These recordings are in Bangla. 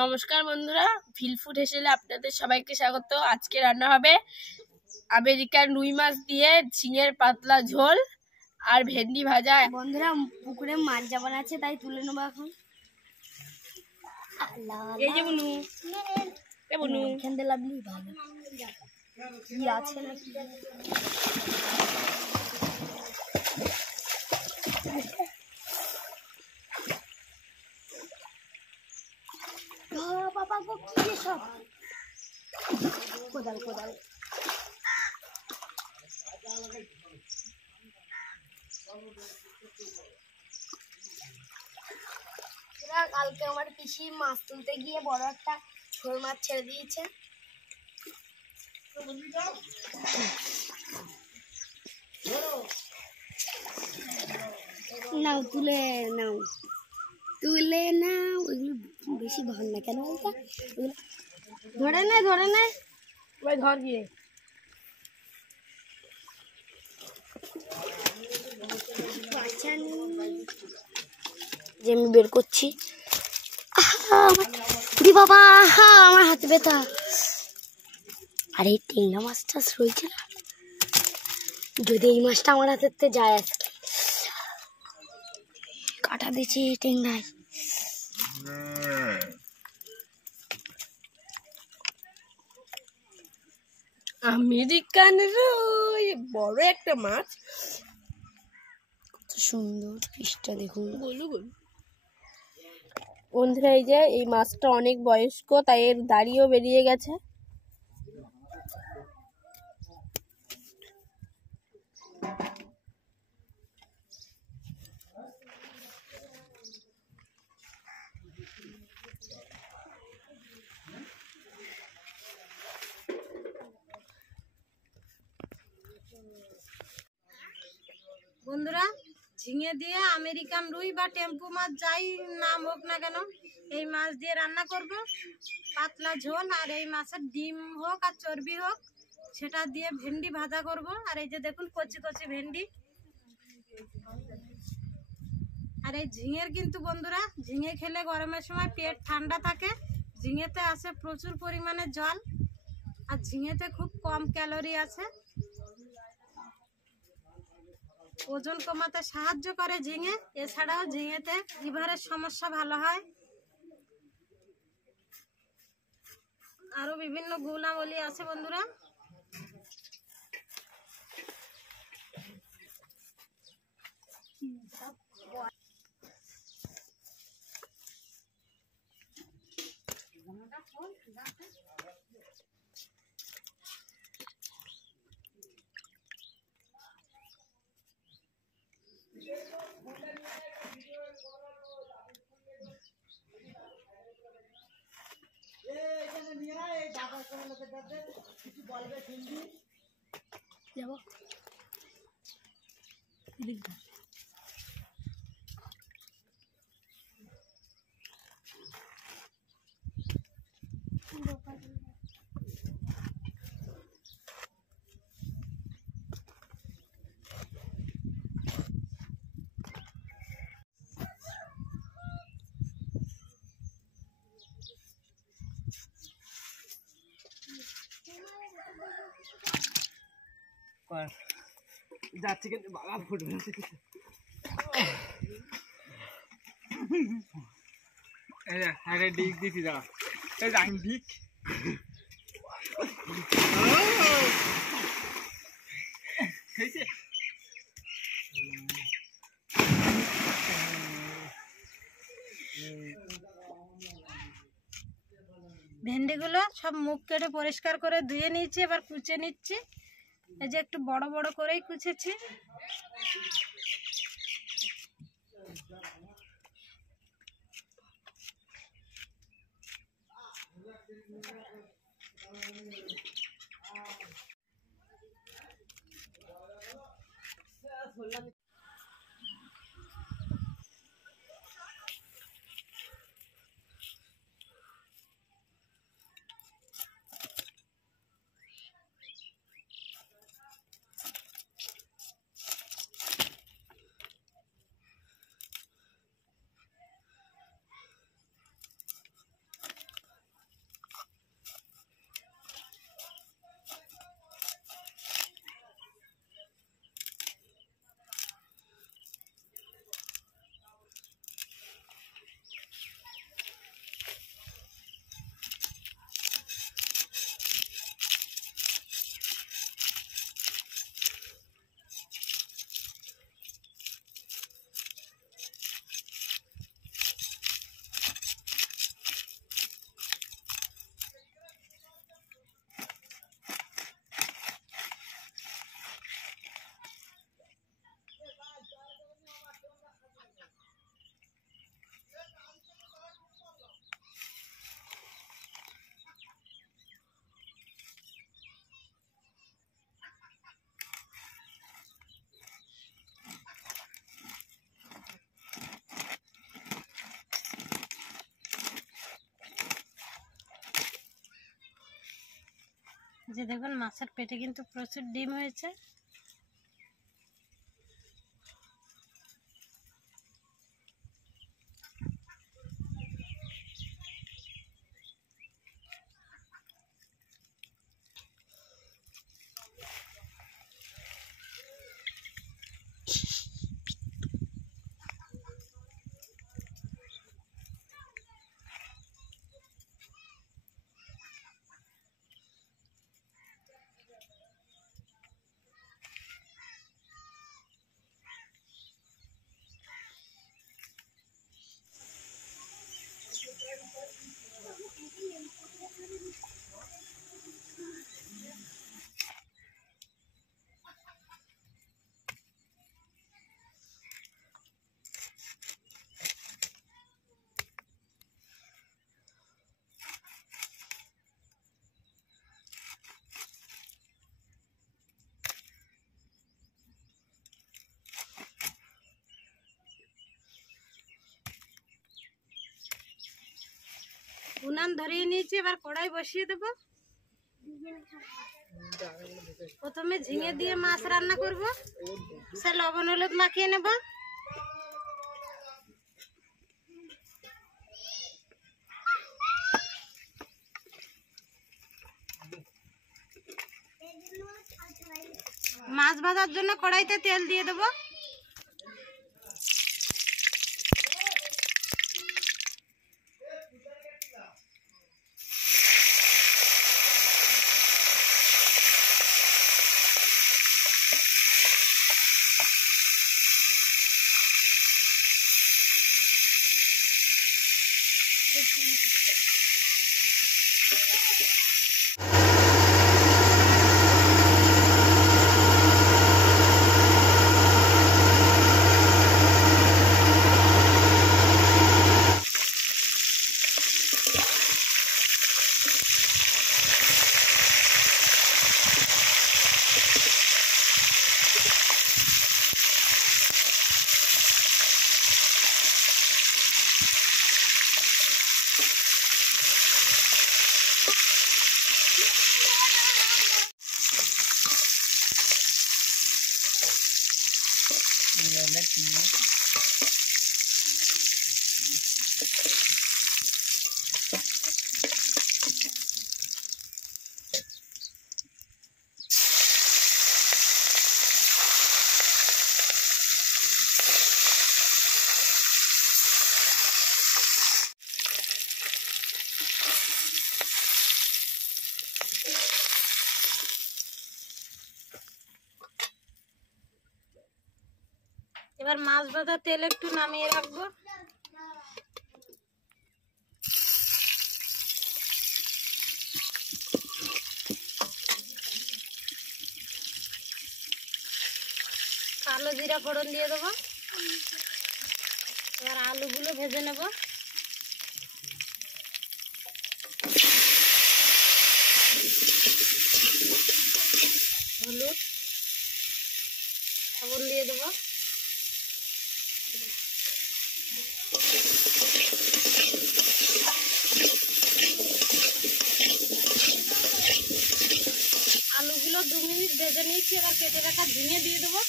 নমস্কার বন্ধুরা, ফিল ফুড হেসেলে আপনাদের সবাইকে স্বাগত। আজকে রান্না হবে আমেরিকান রুই মাছ দিয়ে ঝিঙের পাতলা ঝোল আর ভেন্ডি ভাজা। বন্ধুরা, পুকুরে মাছ যাবার আছে, তাই তুলে নেবো এখন। এই যে বুনু, এ বুনু এখান থেকে লাভলি ভালো কি আছে নাকি। বাবা গো, কি সব কোদাল কোদাল। কালকে আমার পিসি মাছ তুলতে গিয়ে বড় একটা শোল মাছ ছেড়ে দিয়েছে। নাও, তুলে নাও, তুলে নাও। ওইগুলো বেশি ভালো না কেন বলতো? ধরে নে, ধরে নে, ওই ধর গিয়ে। যে আমি বের করছি। বাবা, আমার হাতে ব্যথা। আর এই টেংরা মাছটা রয়েছে না, যদি এই মাছটা আমার হাতে যায় আজকে, কাটা দিচ্ছি টেংরায়। আমেরিকান রুই, বড় একটা মাছ, কত সুন্দর পিসটা দেখুন। গোলু গোলু। বন্ধুরা, এই যে এই মাছটা অনেক বয়স্ক, তাই এর দাড়িও বেরিয়ে গেছে। বন্ধুরা, ঝিঙে দিয়ে আমেরিকান রুই বা টেম্পু মাছ যাই নাম হোক না কেন, এই মাছ দিয়ে রান্না করব পাতলা ঝোল। আর এই মাছের ডিম হোক আর চর্বি হোক, সেটা দিয়ে ভেন্ডি ভাজা করব। আর এই যে দেখুন, কচি কচি ভেন্ডি। আর এই ঝিঙের কিন্তু বন্ধুরা, ঝিঙে খেলে গরমের সময় পেট ঠান্ডা থাকে। ঝিঙেতে আছে প্রচুর পরিমাণে জল, আর ঝিঙেতে খুব কম ক্যালোরি আছে। ওজন কমাতে সাহায্য করে ঝিঙে। এছাড়াও ঝিঙেতে লিভারের সমস্যা ভালো হয়। আরো বিভিন্ন গুণাবলী আছে বন্ধুরা। যাচ্ছে কিন্তু বাবা ফুটবে আরে ডিক দিছি যা এই জাং ডিক ভেন্ডিগুলো সব মুখ কেটে পরিষ্কার করে ধুয়ে নিয়েছি, এবার কুচে নিচ্ছি। এই যে একটু বড় বড় করেই কুচেছি। যে দেখুন মাছের পেটে কিন্তু প্রচুর ডিম হয়েছে। উনান ধরিয়ে নিয়েছি, এবার কড়াই বসিয়ে দেব। প্রথমে ঝিঙে দিয়ে মাছ রান্না করব, সে লবণ হলুদ মাখিয়ে নেব। মাছ ভাজার জন্য কড়াইতে তেল দিয়ে দেব। এবার মাছ ভাজার তেল একটু নামিয়ে রাখবো। কালো জিরা ফোড়ন দিয়ে দেবো। এবার আলুগুলো ভেজে নেব। হলুদ লবণ দিয়ে দেবো। আলুগুলো 2 মিনিট ভেজে নিয়েছি, এবার কেটে রাখা ঝিঙে দিয়ে দেবো।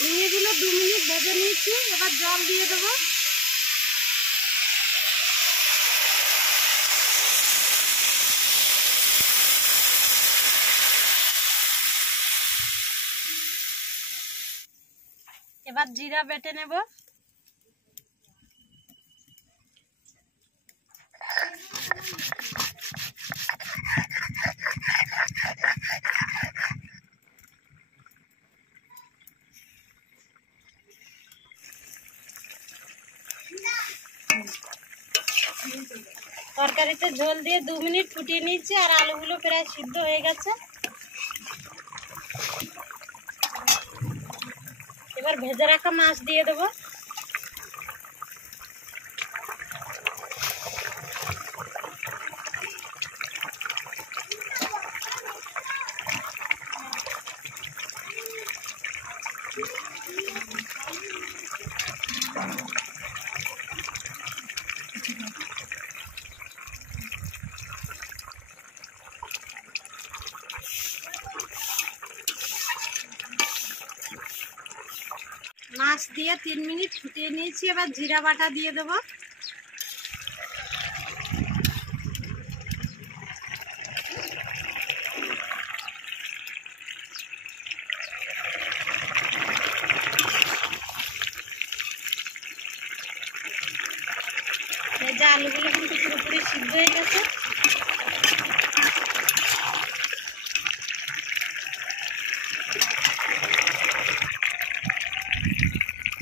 ঝিঙেগুলো 2 মিনিট ভেজে নিয়েছি, এবার জল দিয়ে দেবো। এবার জিরা বেটে নেব। তরকারিতে ঝোল দিয়ে 2 মিনিট ফুটিয়ে নিয়েছি, আর আলুগুলো প্রায় সিদ্ধ হয়ে গেছে। এবার ভেজে রাখা মাছ দিয়ে দেবো। মাছ দিয়ে 3 মিনিট ফুটিয়ে নিয়েছি। এবার জিরা বাটা দিয়ে দেবো। এই যে আলুগুলো কিন্তু পুরোপুরি সিদ্ধ হয়ে গেছে।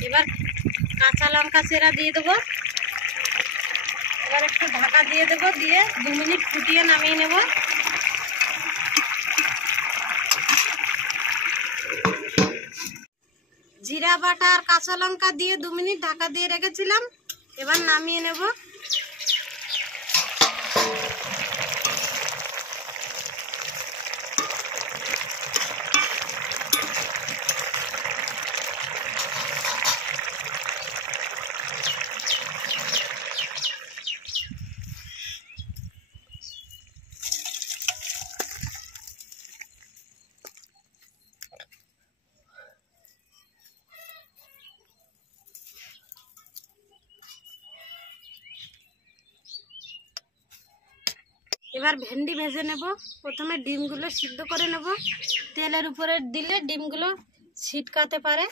এবার কাঁচা লঙ্কা চেরা দিয়ে দেবো। এবার একটু ঢাকা দিয়ে দেবো, দিয়ে 2 মিনিট ফুটিয়ে নামিয়ে নেব। জিরা বাটা আর কাঁচা লঙ্কা দিয়ে 2 মিনিট ঢাকা দিয়ে রেখেছিলাম, এবার নামিয়ে নেব। এবার ভেন্ডি ভেজে নেব। প্রথমে ডিমগুলো সিদ্ধ করে নেব। তেলের উপরে দিলে ডিমগুলো ছিটকাতে পারে।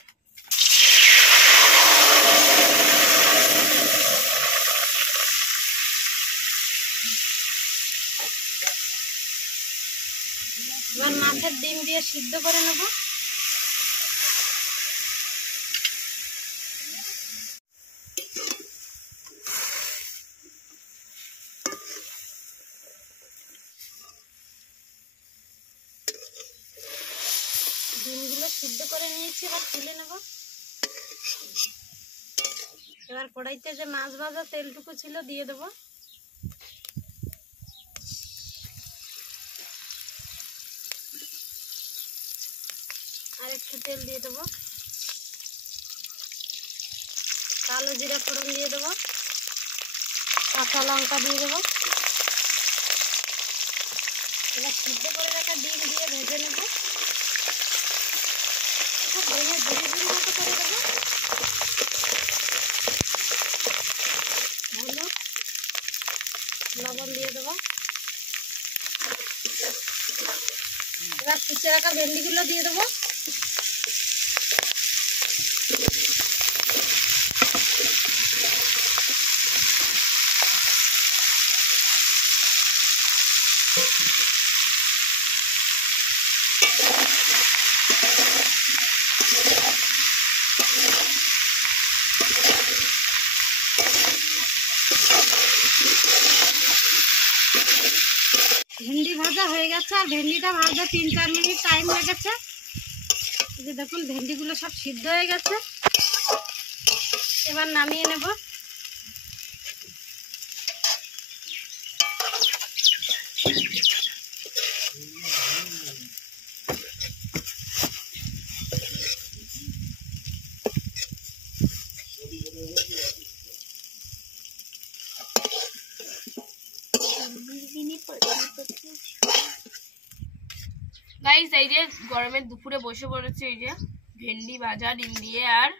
এবার মাছের ডিম দিয়ে সিদ্ধ করে নেব। ডিমগুলো সিদ্ধ করে নিয়েছি, এবার তুলে নেব। এবার কড়াইতে যে মাছ ভাজা তেলটুকু ছিল দিয়ে দেবো। আর একটু তেল দিয়ে দেবো। কালো জিরা ফোড়ন দিয়ে দেবো। কাঁচা লঙ্কা দিয়ে দেবো। এবার সিদ্ধ করে রাখা ডিম দিয়ে ভেজে নেব। ভেঙে ধীরে মতো করে দেবো। হলুদ লবণ দিয়ে দেবো। এবার কুচে রাখা ভেন্ডিগুলো দিয়ে দেবো। ভেন্ডি ভাজা হয়ে গেছে, আর ভেন্ডিটা ভাজা 3-4 মিনিট টাইম লেগেছে। এই যে দেখুন ভেন্ডিগুলো সব সিদ্ধ হয়ে গেছে। এবার নামিয়ে নেব। গাইস এই যে গরমের দুপুরে বসে পড়েছে এই যে ভেন্ডি ভাজা ডিম দিয়ে আর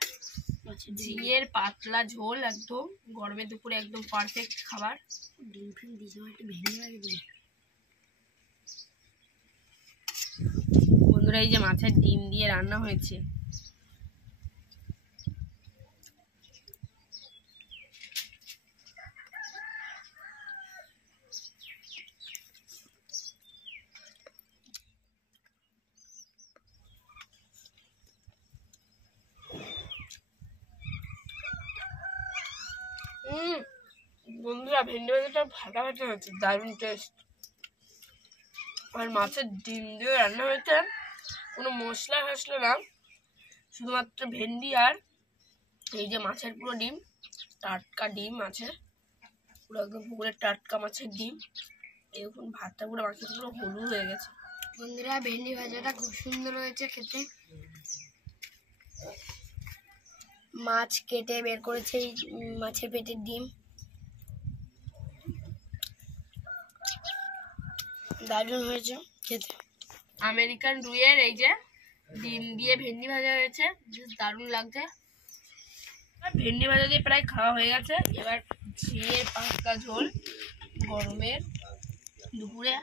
ঝিঙের পাতলা ঝোল। একদম গরমের দুপুরে একদম পারফেক্ট খাবার। ডিম ফিম দিয়ে একটা ভেন্ডি ভাজা দিই। বন্ধুরা এই যে মাছের ডিম দিয়ে রান্না হয়েছে। বন্ধুরা ভেন্ডি ভাজাটা ফাটা ফাটা হয়েছে, দারুণ টেস্ট। আর মাছের ডিম দিয়ে রান্না হয়েছে, কোনো মশলা ফসলা না, শুধুমাত্র ভেন্ডি আর এই যে মাছের পুরো ডিম, টাটকা ডিম মাছের, পুরো একদম পুকুরের টাটকা মাছের ডিম। এরকম ভাতটা পুরো মাছের পুরো হলুদ হয়ে গেছে। বন্ধুরা ভেন্ডি ভাজাটা খুব সুন্দর হয়েছে খেতে। মাছ কেটে বের করেছে এই মাছের পেটের ডিম, দারুণ হয়েছে খেতে। আমেরিকান রুইয়ের এই যে ডিম দিয়ে ভেন্ডি ভাজা হয়েছে, দারুণ লাগছে। ভেন্ডি ভাজা দিয়ে প্রায় খাওয়া হয়ে গেছে। এবার ঝিঙের পাতলা ঝোল গরমের দুপুরে।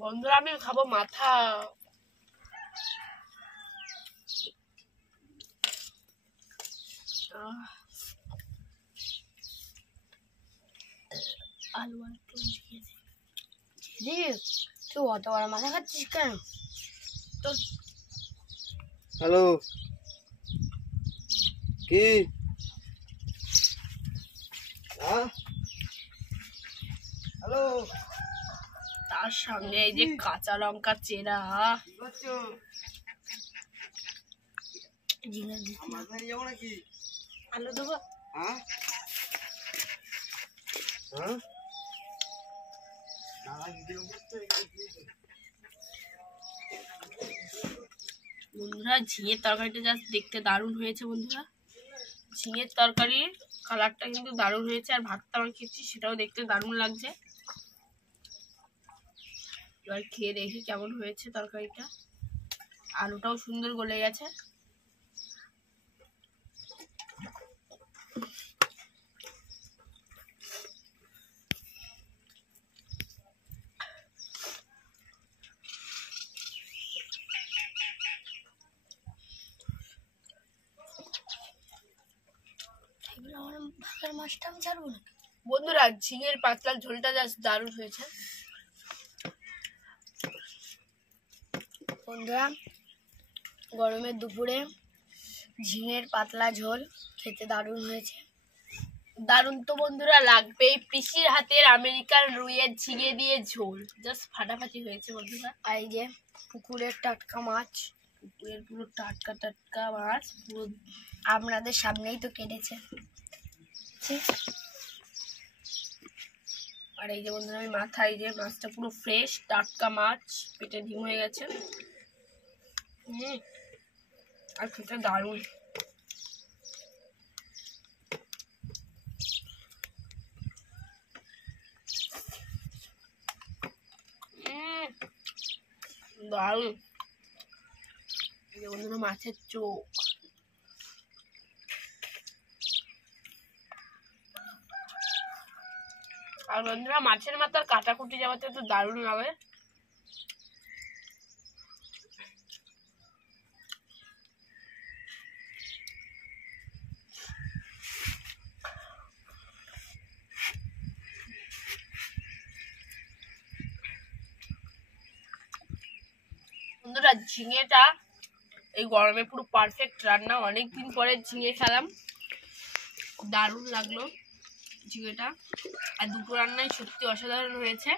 বন্ধুরা আমি খাবো মাথা। আলু আর তুই অত বড় মাথা খাচ্ছিস কেন? তো হ্যালো, কি হ্যালো, তার সঙ্গে এই যে কাঁচা লঙ্কা চেরা। মাথায় যাবো নাকি? আলু দেবো। হ্যাঁ হ্যাঁ, বন্ধুরা ঝিঙের তরকারিটা জাস্ট দেখতে দারুণ হয়েছে। বন্ধুরা ঝিঙের তরকারির কালারটা কিন্তু দারুণ হয়েছে, আর ভাতটা আমার খেয়েছি সেটাও দেখতে দারুণ লাগছে। এবার খেয়ে দেখি কেমন হয়েছে তরকারিটা। আলুটাও সুন্দর গলে গেছে। আমার ভাগের মাছটা আমি ছাড়বো না। বন্ধুরা ঝিঙের পাতলা ঝোলটা জাস্ট দারুণ হয়েছে। বন্ধুরা গরমের দুপুরে ঝিঙের পাতলা ঝোল খেতে দারুণ হয়েছে। দারুণ তো বন্ধুরা লাগবেই। পিসির হাতের আমেরিকান রুইয়ের ঝিঙে দিয়ে ঝোল জাস্ট ফাটাফাটি হয়েছে বন্ধুরা। আর এই যে পুকুরের টাটকা মাছ, পুকুরের পুরো টাটকা টাটকা মাছ, পুরো আপনাদের সামনেই তো কেটেছে। আর এই যে বন্ধুরা আমি মাথায় যে মাছটা পুরো ফ্রেশ টাটকা মাছ, পেটে ডিম হয়ে গেছে। আর খেতে দারুণ। দারুণ। এই যে বন্ধুরা মাছের চোখ। আর বন্ধুরা মাছের মাথার কাটাকুটি যাওয়াতে তো দারুণ লাগে। বন্ধুরা ঝিঙেটা এই গরমে পুরো পারফেক্ট রান্না। অনেকদিন পরে ঝিঙে খেলাম, দারুণ লাগলো ঝিঙেটা। আর দুটো রান্নাই সত্যি অসাধারণ হয়েছে।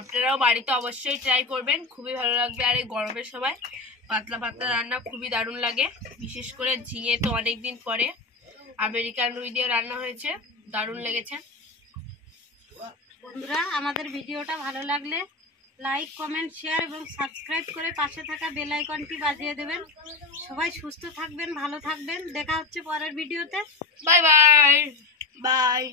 আপনারাও বাড়িতে অবশ্যই ট্রাই করবেন, খুবই ভালো লাগবে। আর এই গরমের সময় পাতলা পাতলা রান্না খুবই দারুণ লাগে। বিশেষ করে ঝিঙে তো অনেকদিন পরে আমেরিকান রুই দিয়ে রান্না হয়েছে, দারুণ লেগেছে। বন্ধুরা আমাদের ভিডিওটা ভালো লাগলে লাইক, কমেন্ট, শেয়ার এবং সাবস্ক্রাইব করে পাশে থাকা বেল আইকনটি বাজিয়ে দেবেন। সবাই সুস্থ থাকবেন, ভালো থাকবেন। দেখা হচ্ছে পরের ভিডিওতে। Bye bye. বাই।